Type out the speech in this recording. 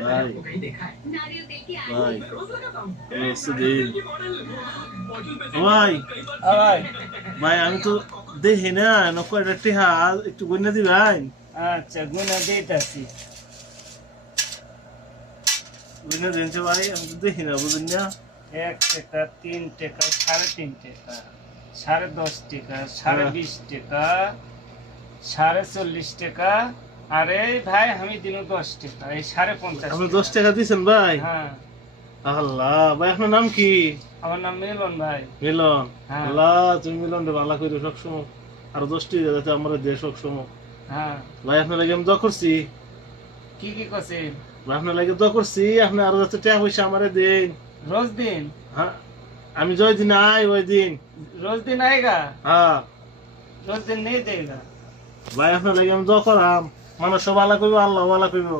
ভাই ভাই ভাই ভাই ভাই আমি তো দেখি না কয়টা টিহা একটু গন্যা দি ভাই আচ্ছা গুনা দিতেছি গন্যা দিনছে ভাই আমি তো দেখি না বুঝুন না 1 টাকা 3 টাকা 3.5 টাকা 10.5 টাকা 20.5 টাকা 40 টাকা আরে ভাই আমি দিন 10 টাকা এই 50 আপনি 10 টাকা দিয়েছেন ভাই হ্যাঁ আল্লাহ ভাই আপনার নাম কি আমার নাম মিলন ভাই মিলন হ্যাঁ। আল্লাহ তুমি মিলন রে ভালো করে সবসময় আর 10 টাকা যাতে আমরা দিয়ে সবসময় হ্যাঁ ভাই আপনার লাগে আমি দোয়া করছি কি করছেন ভাই আপনার লাগে দোয়া করছি আপনি আরো যাতে টাকা পয়সা আমারে দিন রোজ দিন হ্যাঁ আমি জয় দিন আই ওই দিন रोज दिन आएगा হ্যাঁ रोज दिन नहीं देगा ভাই আপনার লাগে আমি দোয়া করাম মানুষ ভালো করবো আল্লাহ ভালো করবো